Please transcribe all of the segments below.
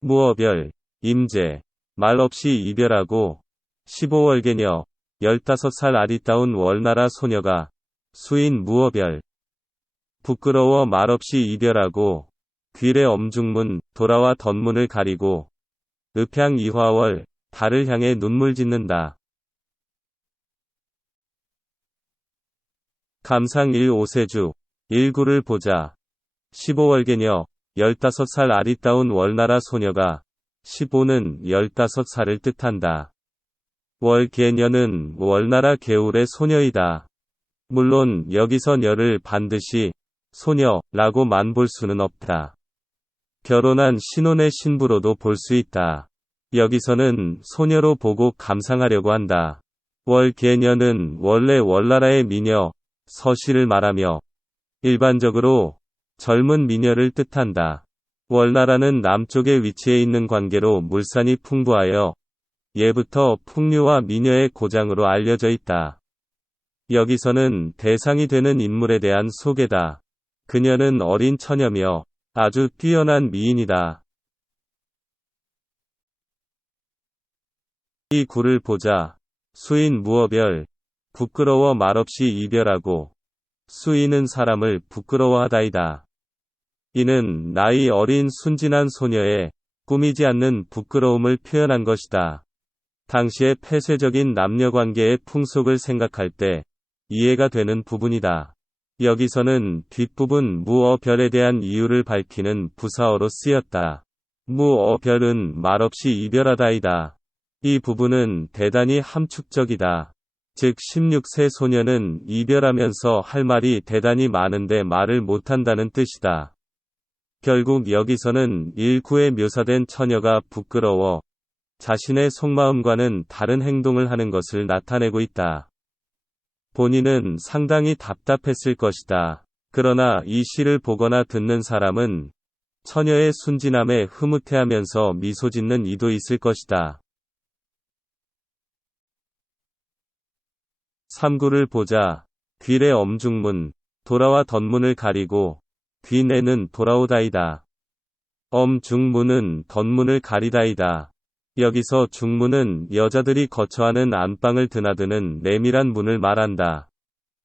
무어별, 임재, 말없이 이별하고 15월개녀 15살 아리따운 월나라 소녀가 수인 무어별 부끄러워 말없이 이별하고 귀래 엄중문 돌아와 덧문을 가리고 읍향 이화월 달을 향해 눈물 짓는다. 감상 1오세주 1구를 보자. 15월개녀 15살 아리따운 월나라 소녀가 15는 15살을 뜻한다. 월개녀는 월나라 계울의 소녀이다. 물론 여기서 녀를 반드시 소녀라고만 볼 수는 없다. 결혼한 신혼의 신부로도 볼 수 있다. 여기서는 소녀로 보고 감상하려고 한다. 월개녀는 원래 월나라의 미녀, 서씨를 말하며 일반적으로 젊은 미녀를 뜻한다. 월나라는 남쪽에 위치해 있는 관계로 물산이 풍부하여 예부터 풍류와 미녀의 고장으로 알려져 있다. 여기서는 대상이 되는 인물에 대한 소개다. 그녀는 어린 처녀며 아주 뛰어난 미인이다. 이 구를 보자. 수인 무어별 부끄러워 말없이 이별하고 수인은 사람을 부끄러워하다이다. 이는 나이 어린 순진한 소녀의 꾸미지 않는 부끄러움을 표현한 것이다. 당시의 폐쇄적인 남녀관계의 풍속을 생각할 때 이해가 되는 부분이다. 여기서는 뒷부분 무어별에 대한 이유를 밝히는 부사어로 쓰였다. 무어별은 말없이 이별하다이다. 이 부분은 대단히 함축적이다. 즉 16세 소녀는 이별하면서 할 말이 대단히 많은데 말을 못한다는 뜻이다. 결국 여기서는 1구에 묘사된 처녀가 부끄러워 자신의 속마음과는 다른 행동을 하는 것을 나타내고 있다. 본인은 상당히 답답했을 것이다. 그러나 이 시를 보거나 듣는 사람은 처녀의 순진함에 흐뭇해하면서 미소 짓는 이도 있을 것이다. 3구를 보자. 귀래 엄중문 돌아와 덧문을 가리고 귀내는 돌아오다이다. 엄중문은 덧문을 가리다이다. 여기서 중문은 여자들이 거처하는 안방을 드나드는 내밀한 문을 말한다.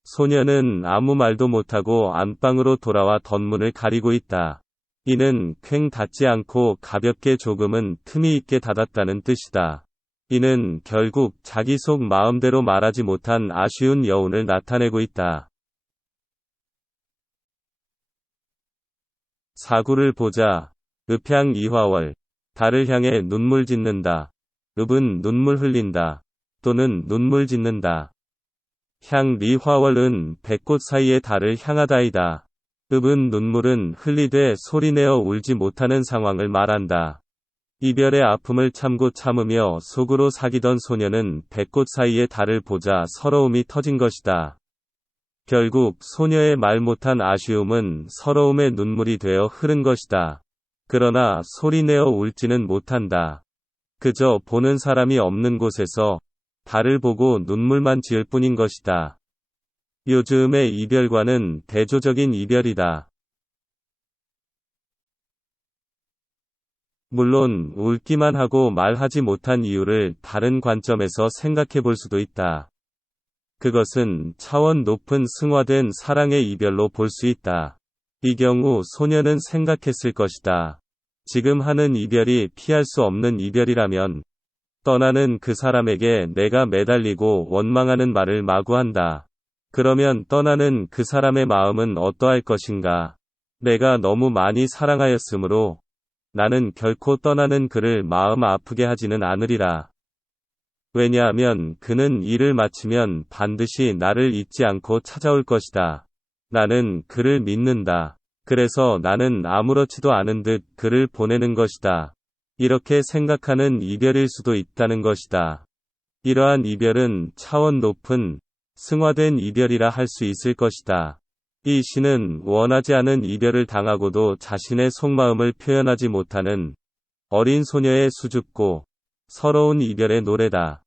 소녀는 아무 말도 못하고 안방으로 돌아와 덧문을 가리고 있다. 이는 퀭 닫지 않고 가볍게 조금은 틈이 있게 닫았다는 뜻이다. 이는 결국 자기 속 마음대로 말하지 못한 아쉬운 여운을 나타내고 있다. 4구를 보자. 읍향 이화월 달을 향해 눈물 짓는다. 읍은 눈물 흘린다. 또는 눈물 짓는다. 향 리화월은 백꽃 사이의 달을 향하다이다. 읍은 눈물은 흘리되 소리내어 울지 못하는 상황을 말한다. 이별의 아픔을 참고 참으며 속으로 사귀던 소녀는 백꽃 사이의 달을 보자 서러움이 터진 것이다. 결국 소녀의 말 못한 아쉬움은 서러움의 눈물이 되어 흐른 것이다. 그러나 소리내어 울지는 못한다. 그저 보는 사람이 없는 곳에서 달을 보고 눈물만 지을 뿐인 것이다. 요즘의 이별과는 대조적인 이별이다. 물론 울기만 하고 말하지 못한 이유를 다른 관점에서 생각해 볼 수도 있다. 그것은 차원 높은 승화된 사랑의 이별로 볼 수 있다. 이 경우 소녀는 생각했을 것이다. 지금 하는 이별이 피할 수 없는 이별이라면 떠나는 그 사람에게 내가 매달리고 원망하는 말을 마구 한다. 그러면 떠나는 그 사람의 마음은 어떠할 것인가? 내가 너무 많이 사랑하였으므로 나는 결코 떠나는 그를 마음 아프게 하지는 않으리라. 왜냐하면 그는 일을 마치면 반드시 나를 잊지 않고 찾아올 것이다. 나는 그를 믿는다. 그래서 나는 아무렇지도 않은 듯 그를 보내는 것이다. 이렇게 생각하는 이별일 수도 있다는 것이다. 이러한 이별은 차원 높은 승화된 이별이라 할 수 있을 것이다. 이 시는 원하지 않은 이별을 당하고도 자신의 속마음을 표현하지 못하는 어린 소녀의 수줍고 서러운 이별의 노래다.